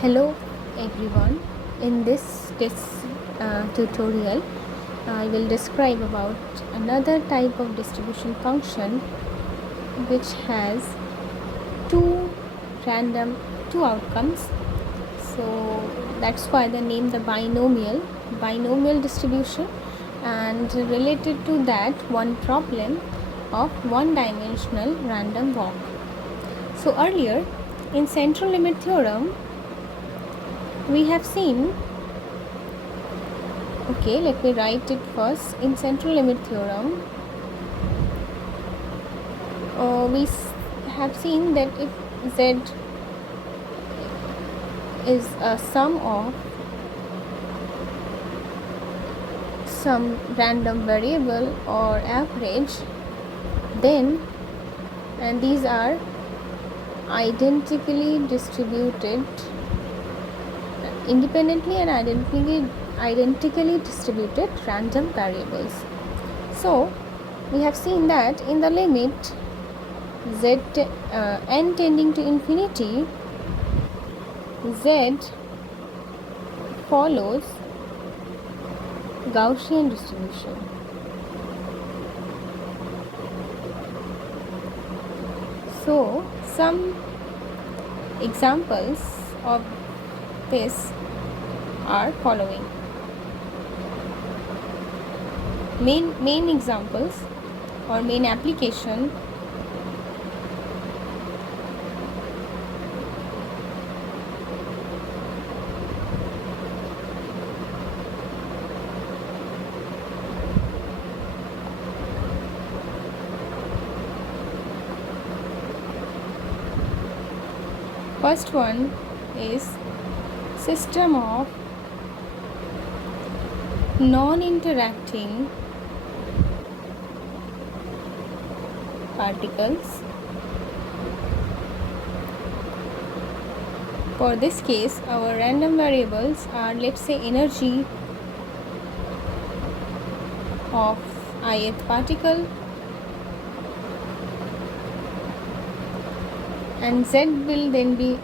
Hello everyone. In this tutorial, I will describe about another type of distribution function which has two two outcomes. So that's why the name the binomial distribution, and related to that one problem of one-dimensional random walk. So earlier in central limit theorem we have seen, okay, let me write it first. In central limit theorem we have seen that if z is a sum of some random variable or average, then and these are identically distributed independently and identically distributed random variables. So we have seen that in the limit z n tending to infinity, z follows Gaussian distribution. So some examples of this are following. Main examples or main application first one is system of non-interacting particles. For this case, our random variables are, let's say, energy of ith particle, and z will then be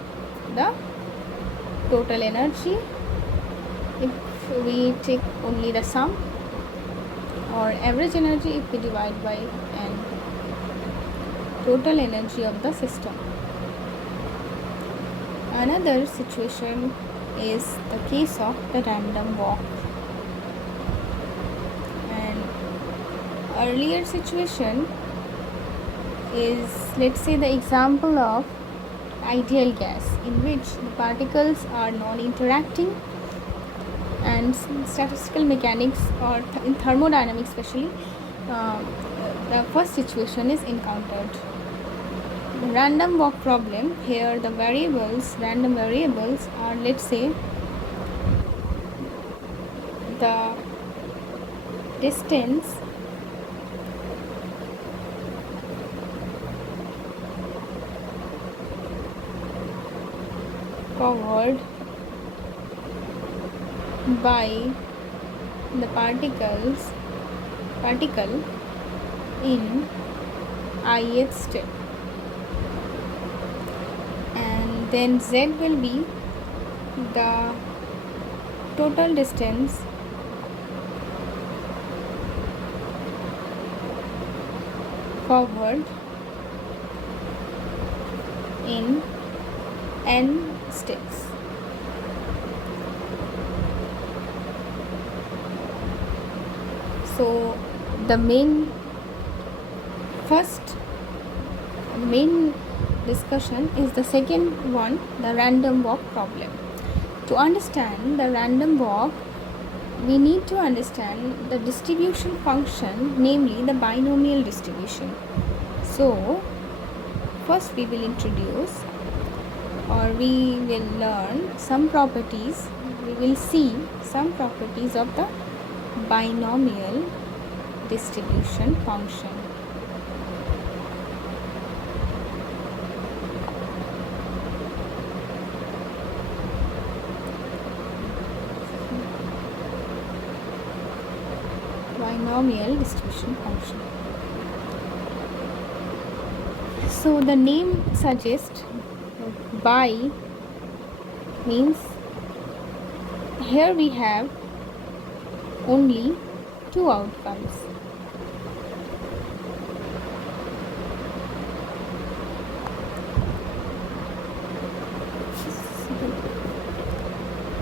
the total energy if we take only the sum, or average energy if we divide by n, total energy of the system. Another situation is the case of the random walk, and earlier situation is, let's say, the example of ideal gas in which the particles are non-interacting, and statistical mechanics or in thermodynamics especially the first situation is encountered. Random walk problem, here the random variables are, let's say, the distance covered by the particle in ith step, and then z will be the total distance covered in n steps. So the main discussion is the second one, the random walk problem. To understand the random walk, we need to understand the distribution function, namely the binomial distribution. So first we will introduce, or we will learn some properties, we will see some properties of the binomial distribution function. Binomial distribution function. So the name suggests bi means here we have only two outcomes.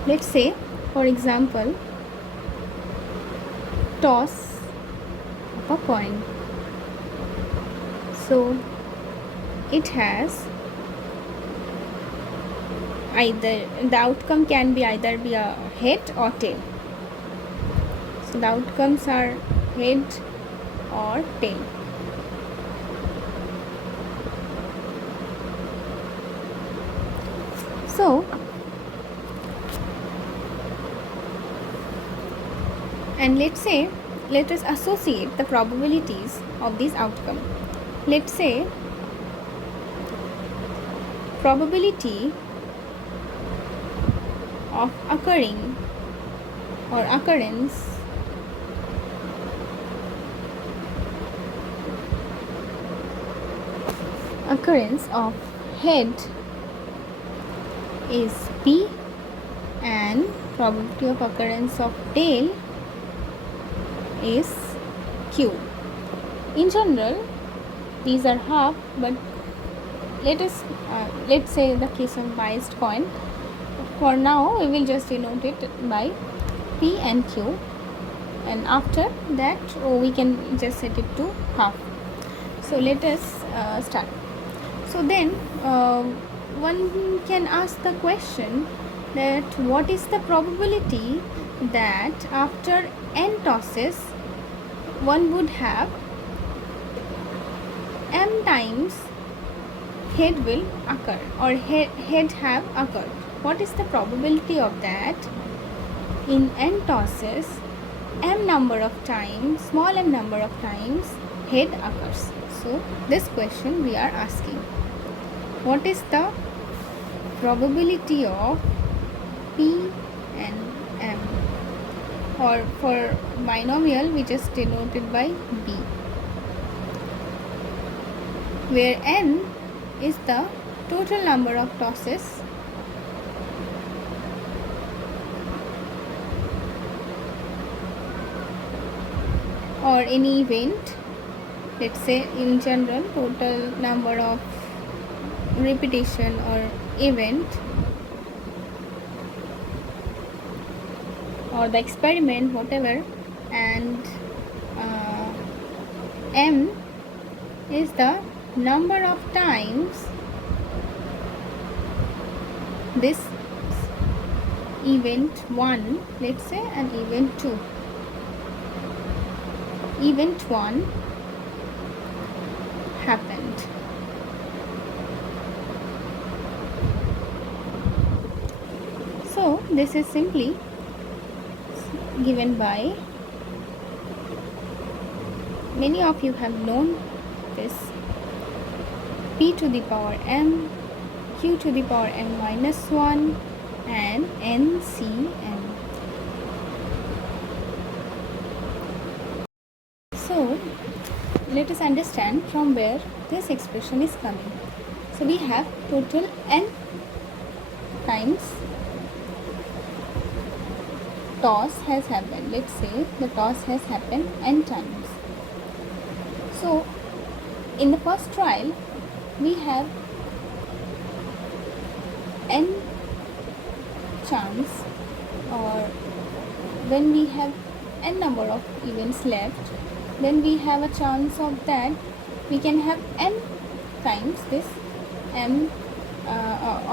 Let's say, for example, toss of a coin. So it has either, the outcome can be either be a head or tail. So the outcomes are head or tail. So, and let us associate the probabilities of these outcomes. Let's say probability of occurring or occurrence of head is P, and probability of occurrence of tail is Q. In general, these are half, but let's say the case of biased coin. For now, we will just denote it by P and Q, and after that we can just set it to half. So let us start. So then one can ask the question that what is the probability that after n tosses one would have m times head will occur or head have occurred. What is the probability of that? In n tosses, m number of times, small m number of times head occurs. So this question we are asking. What is the probability of P and M? Or for binomial, we just denote it by B, where N is the total number of tosses or any event. Let's say in general, total number of repetition or event or the experiment, whatever, and M is the number of times this event 1, let's say, and event 2. Event 1 happened. So this is simply given by, many of you have known this, P to the power M, Q to the power M minus 1, and NCM. So let us understand from where this expression is coming. So we have total n times toss has happened. Let's say the toss has happened n times. So in the first trial we have n chance, or when we have n number of events left, then we have a chance of that we can have n times this m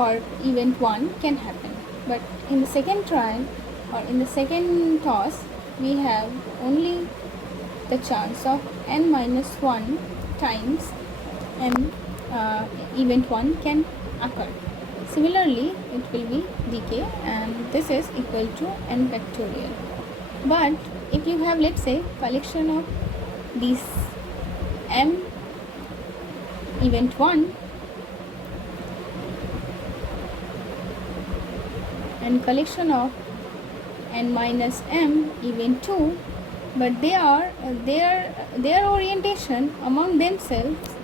or event 1 can happen. But in the second trial or in the second toss, we have only the chance of n minus 1 times m event 1 can occur. Similarly, it will be decay, and this is equal to n factorial. But if you have, let's say, collection of these m event 1 and collection of n minus m event 2, but their orientation among themselves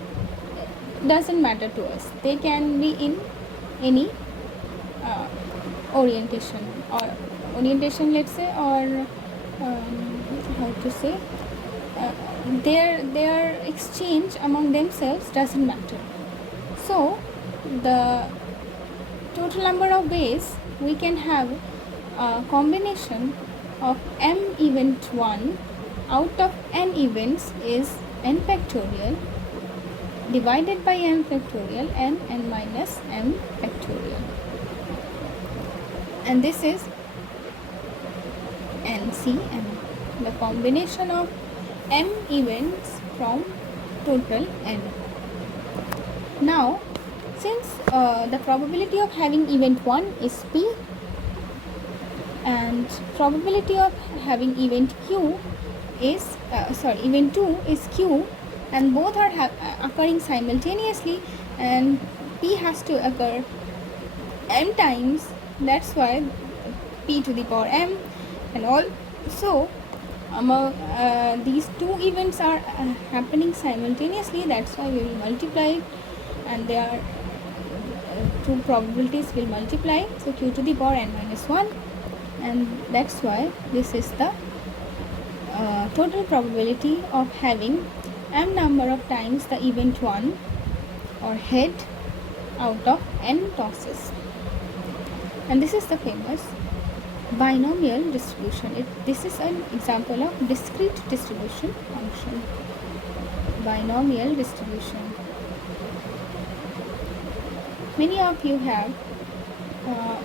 doesn't matter to us. They can be in any orientation, or orientation, let's say, or how to say, their exchange among themselves doesn't matter. So the total number of ways we can have a combination of m event 1 out of n events is n factorial divided by m factorial and n minus m factorial, and this is NCM, the combination of m events from total n. Now, since the probability of having event 1 is p and probability of having event q is event 2 is q, and both are occurring simultaneously, and p has to occur m times, that's why p to the power m, and also among these two events are happening simultaneously, that's why we will multiply it, and there are two probabilities will multiply, so q to the power n minus 1, and that's why this is the total probability of having m number of times the event 1 or head out of n tosses, and this is the famous binomial distribution. This is an example of discrete distribution function, binomial distribution. Many of you have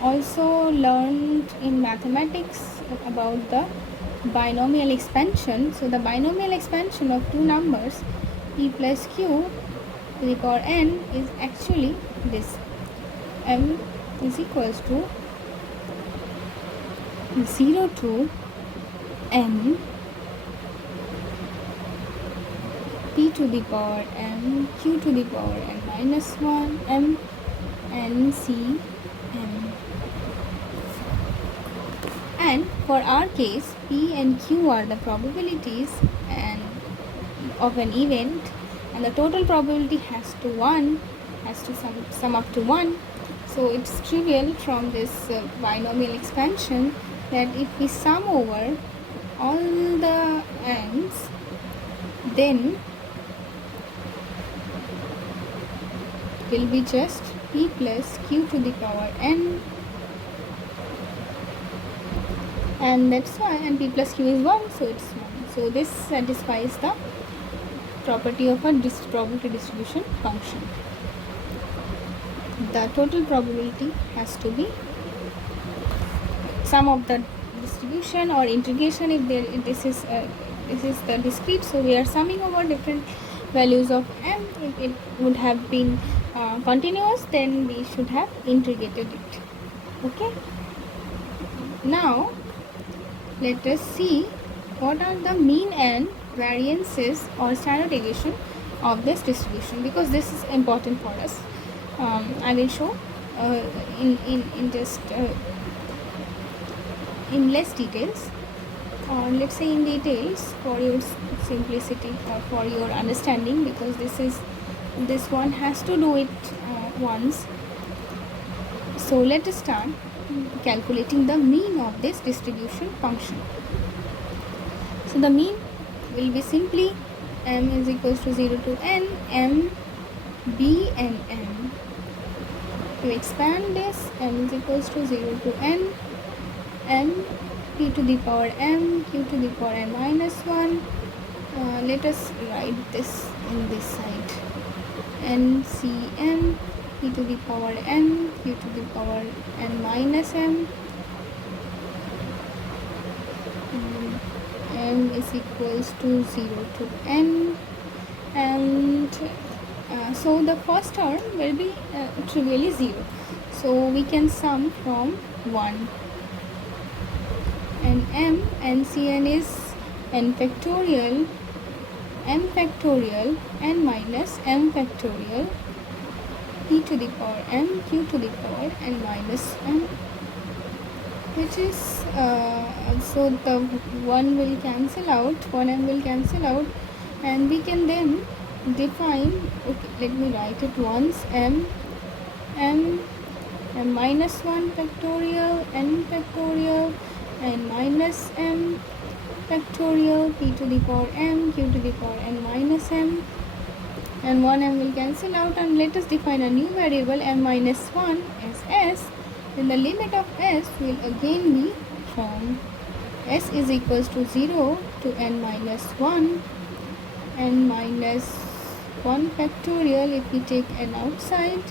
also learned in mathematics about the binomial expansion. So the binomial expansion of two numbers p plus q to the power n is actually this: m is equals to 0 to m p to the power m q to the power n minus 1 m n c m. And for our case, p and q are the probabilities and of an event, and the total probability has to sum up to 1. So it's trivial from this binomial expansion that if we sum over all the n's, then will be just p plus q to the power n, and that's why, and p plus q is 1, so it's 1. So this satisfies the property of a probability distribution function. The total probability has to be sum of the distribution or integration. If this is the discrete, so we are summing over different values of m. If it would have been continuous, then we should have integrated it. Okay, now let us see what are the mean and variances or standard deviation of this distribution, because this is important for us. I will show in just in less details, or let's say in details for your simplicity or for your understanding, because this one has to do it once. So let us start calculating the mean of this distribution function. So the mean will be simply m is equals to 0 to n m b and n. To expand this, m is equals to 0 to n m p to the power m q to the power n minus 1. Let us write this in this side: n c m p to the power n q to the power n minus m. M is equals to 0 to n, and so the first term will be trivially 0, so we can sum from 1, and m NCN is n factorial m factorial n minus m factorial p to the power m q to the power n minus m, which is so the 1 will cancel out, 1m will cancel out, and we can then define, okay, let me write it once: m m minus 1 factorial n factorial n minus m factorial p to the power m q to the power n minus m, and 1m will cancel out, and let us define a new variable m minus 1 as s. Then the limit of s will again be from s is equals to 0 to n minus 1, n minus 1 factorial if we take n outside,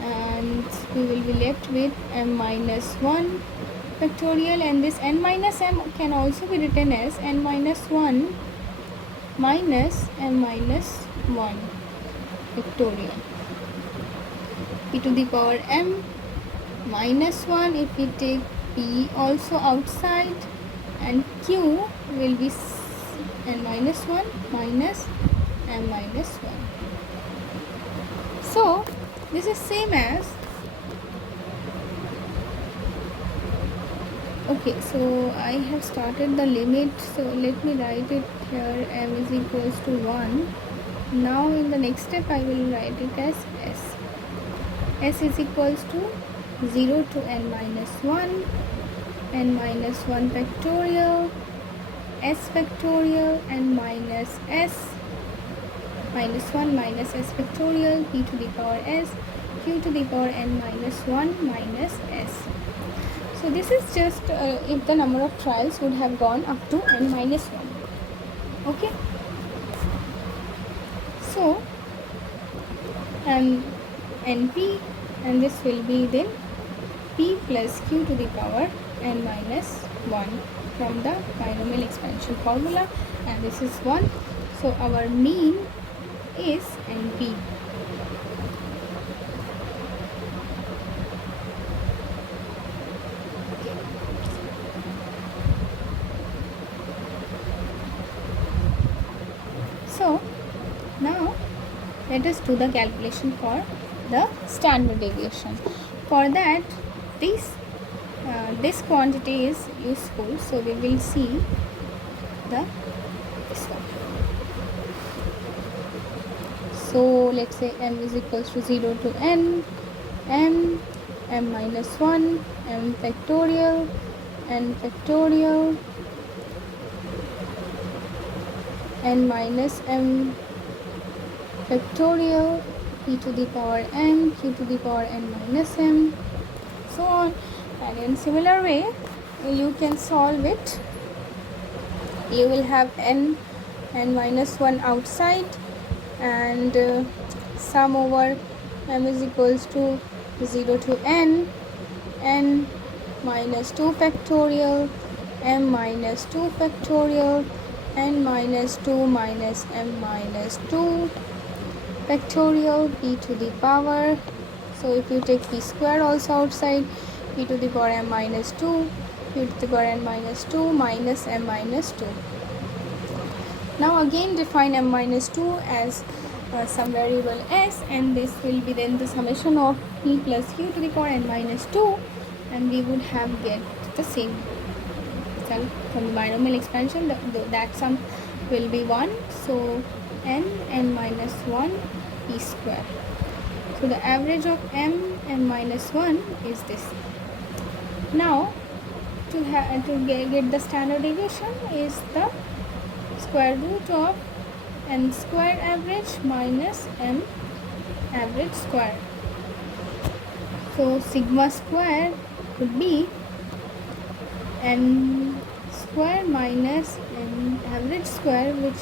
and we will be left with m minus 1 factorial, and this n minus m can also be written as n minus 1 minus m minus 1 factorial, p to the power m minus 1 if we take p also outside, and q will be n minus 1 minus m minus 1. So this is same as, okay, so I have started the limit, so let me write it here, m is equals to 1. Now in the next step I will write it as s. S is equals to 0 to n minus 1, n minus 1 factorial, s factorial, n minus s minus 1 minus s factorial, p to the power s, q to the power n minus 1 minus s. So this is just if the number of trials would have gone up to n minus 1. Okay. So and np, and this will be then p plus q to the power n minus 1 from the binomial expansion formula, and this is 1. So our mean is np. So now let us do the calculation for the standard deviation. For that, this quantity is useful, so we will see this one. So let's say m is equals to 0 to n, m minus 1, m factorial, n factorial, n minus m factorial, p to the power m, q to the power n minus m, so on. And in similar way you can solve it. You will have n minus 1 outside, and sum over m is equals to 0 to n minus 2 factorial, m minus 2 factorial, n minus 2 minus m minus 2 factorial, p to the power, so if you take p square also outside, p to the power m minus 2, p to the power n minus 2 minus m minus 2. Now again define m minus 2 as some variable s, and this will be then the summation of p plus q to the power n minus 2, and we would have get the same result from the binomial expansion. That sum will be 1, so n minus 1 p square. So the average of m minus 1 is this. Now to get the standard deviation is the square root of m square average minus m average square. So sigma square would be m square minus m average square, which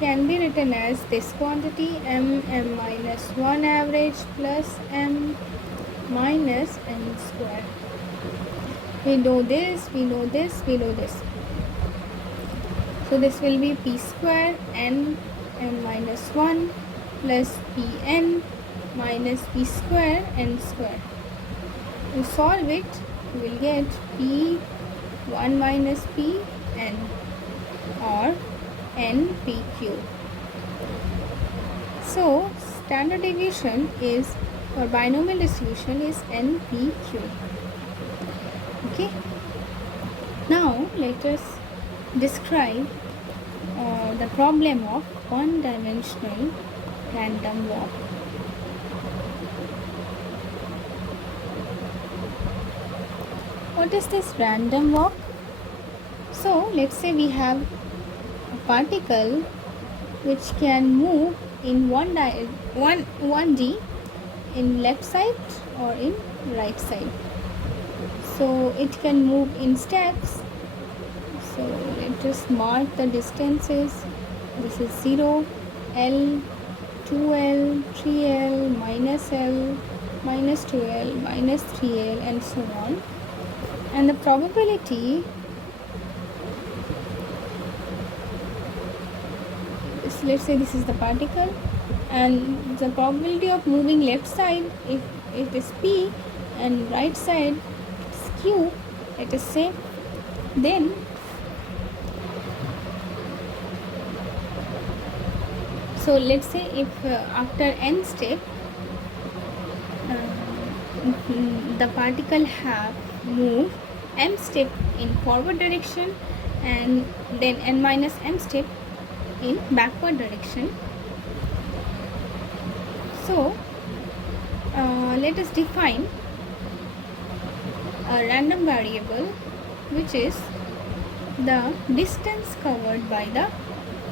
can be written as this quantity m minus 1 average plus m minus m square. We know this, we know this, we know this. So this will be p square n minus 1 plus pn minus p square n square. To solve it, we will get p 1 minus p n or n p q. So standard deviation is, or binomial distribution is n p q. Okay. Now let us describe the problem of one-dimensional random walk. What is this random walk? So let's say we have a particle which can move in 1D in left side or in right side. So it can move in steps. So let us mark the distances. This is 0, L, 2L, 3L, minus L, minus 2L, minus 3L, and so on. And the probability is, let's say this is the particle, and the probability of moving left side, if it is P, and right side is Q, let us say, then so let's say if after n step the particle have moved m step in forward direction and then n minus m step in backward direction. So let us define a random variable which is the distance covered by the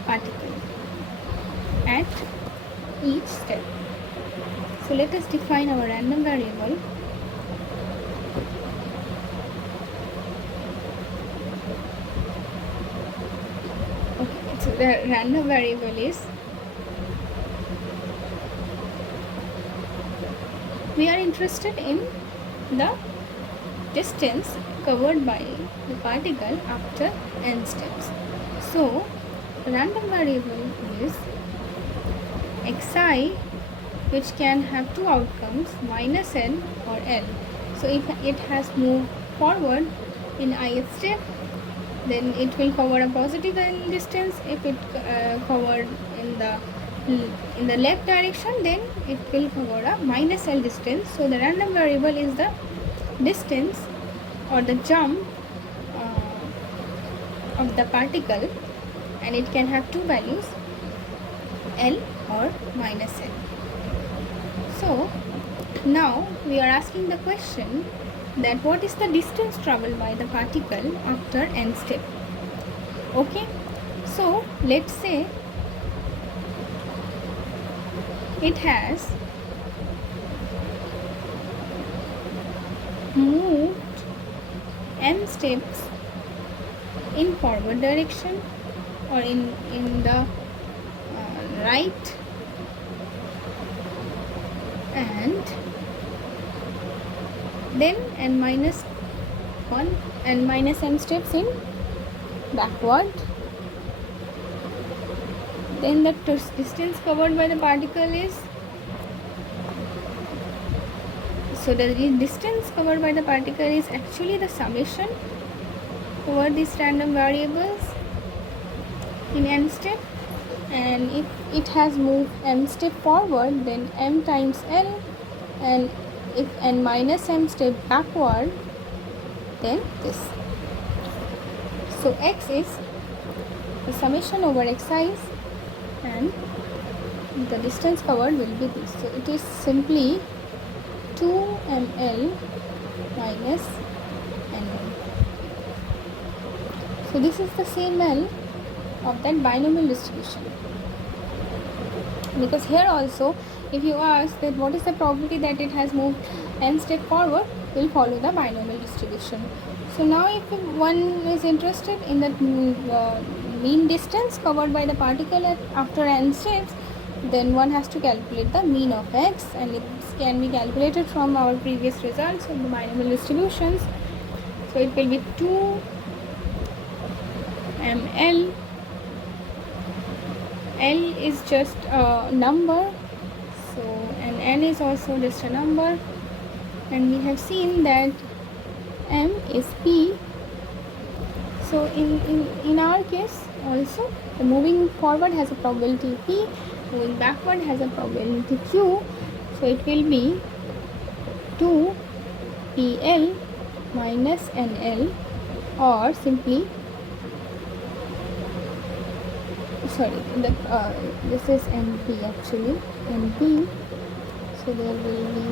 particle at each step. So let us define our random variable. Okay, so the random variable is, we are interested in the distance covered by the particle after n steps. So random variable is xi, which can have two outcomes, minus n or n. So if it has moved forward in ith step, then it will cover a positive n distance. If it covered in the left direction, then it will cover a minus l distance. So the random variable is the distance or the jump of the particle, and it can have two values, L or minus L. So now we are asking the question that what is the distance traveled by the particle after n step. Okay, so let's say it has moved m steps in forward direction or in the right, and then n minus 1 and minus m steps in backward. Then the distance covered by the particle is, so the distance covered by the particle is actually the summation over these random variables in n step, and if it has moved m step forward, then m times l, and if n minus m step backward, then this. So x is the summation over xi's, and the distance covered will be this. So it is simply 2ml minus nl. So this is the same L of that binomial distribution, because here also if you ask that what is the probability that it has moved n step forward, will follow the binomial distribution. So now if one is interested in the mean distance covered by the particle after n steps, then one has to calculate the mean of x, and it can be calculated from our previous results of the binomial distributions. So it will be 2 ml. L is just a number, so and n is also just a number, and we have seen that m is p. So in our case also, the moving forward has a probability p, moving backward has a probability q. So it will be 2 pl minus nl, or simply, sorry, this is np actually, np. So there will be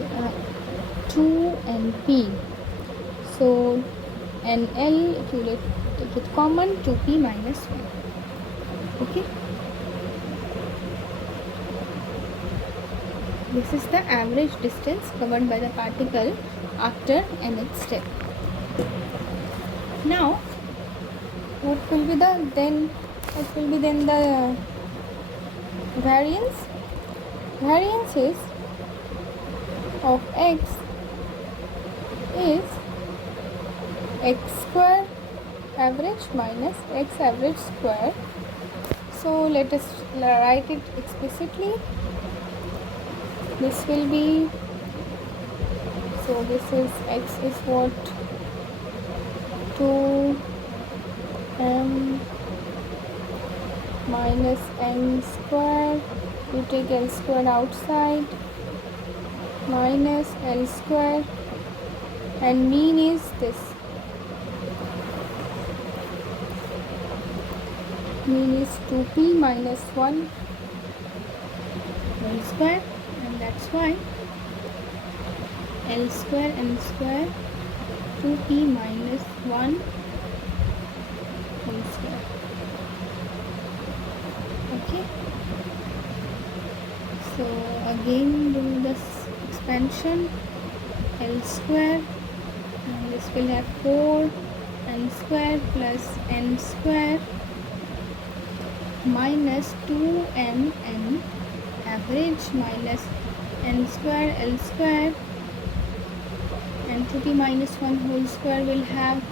2 np. So and L, if you take it common, 2p minus 1. Okay, this is the average distance covered by the particle after nth step. Now what will be then the variance? Variance is of x is x square average minus x average square. So let us write it explicitly. This will be, so this is x is what, 2m minus n square, you take l square outside, minus l square, and mean is this, mean is 2p minus 1 whole square, and that's why l square n square 2p minus 1 whole square. Okay, so again do this expansion, l square, and this will have 4 n square plus n square minus 2mn average minus n square l square, and 2p minus 1 whole square will have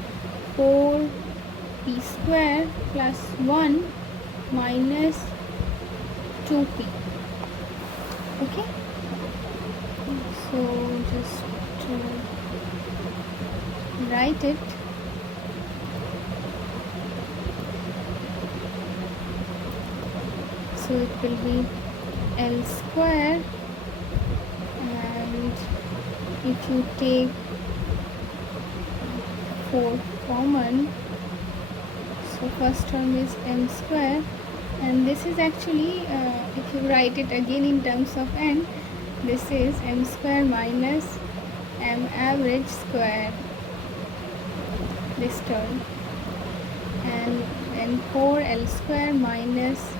4p square plus 1 minus 2p. Okay, so just write it. So it will be L square, and if you take 4 common, so first term is m square, and this is actually if you write it again in terms of n, this is m square minus m average square, this term, and 4l square minus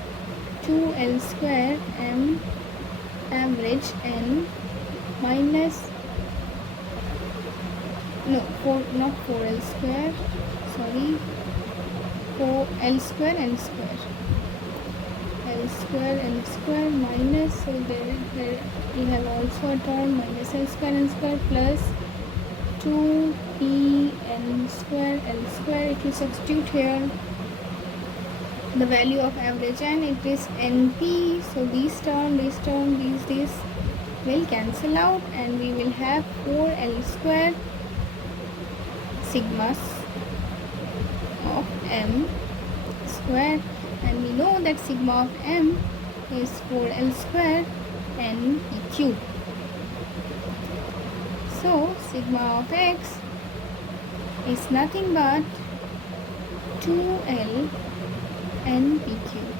2l square m average n minus, no, 4, not 4l square, sorry, 4l square n square, l square n square minus, so there we have also a term minus l square n square plus 2p n square l square. If you substitute here the value of average n, it is np, so these will cancel out, and we will have 4l square sigmas of m square, and we know that sigma of m is 4l square n p cube. So sigma of x is nothing but 2l n p cube.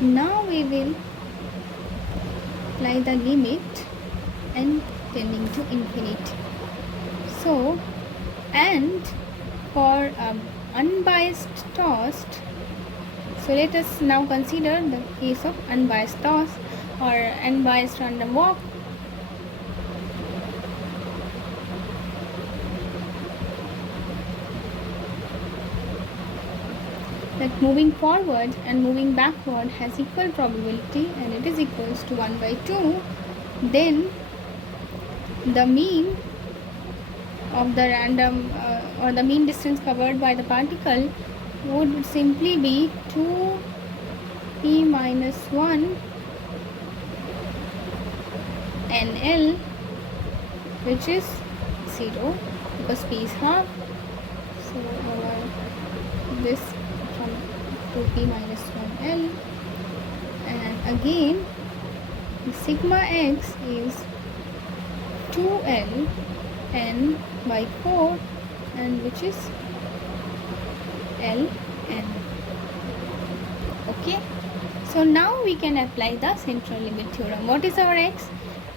Now we will apply the limit n tending to infinity. So, and for unbiased toss, so let us now consider the case of unbiased toss or unbiased random walk. That moving forward and moving backward has equal probability, and it is equals to 1 by 2, then the mean of the random or the mean distance covered by the particle would simply be 2p minus 1 nl, which is 0 because p is half. So this from 2p minus 1l, and again the sigma x is 2l n by 4, and which is ln. Okay, so now we can apply the central limit theorem. What is our x?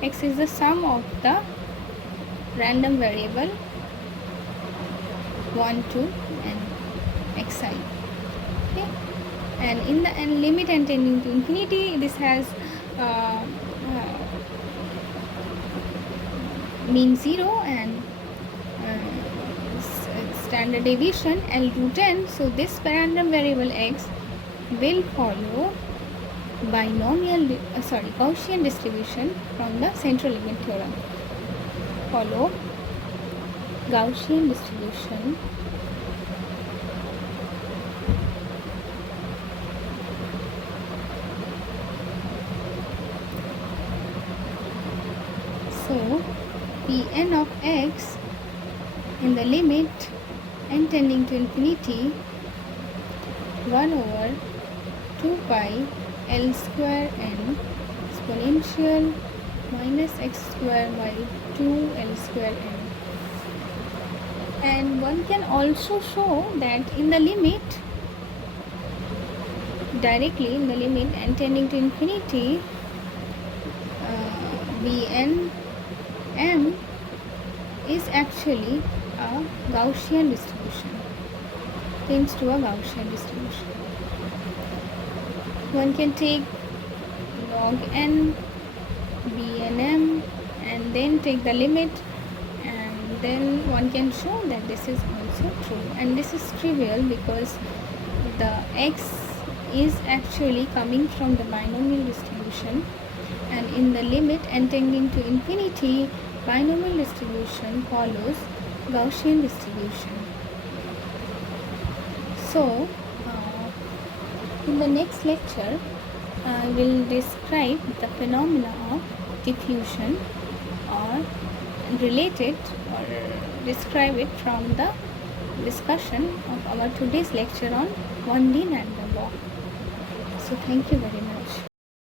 X is the sum of the random variable 1 to n xi. Okay, and in the n limit n tending to infinity, this has mean 0 and standard deviation L root n. So this random variable x will follow Gaussian distribution from the central limit theorem. Follow Gaussian distribution so Pn of x in the limit n tending to infinity 1 over 2 pi L square n exponential minus x square by 2 L square n. And one can also show that in the limit, directly in the limit n tending to infinity, Bn m is actually a Gaussian distribution, tends to a Gaussian distribution. One can take log n Bnm and then take the limit, and then one can show that this is also true. And this is trivial because the x is actually coming from the binomial distribution, and in the limit n tending to infinity, binomial distribution follows Gaussian distribution. So in the next lecture I will describe the phenomena of diffusion, or relate it or describe it from the discussion of our today's lecture on 1D random walk. So thank you very much.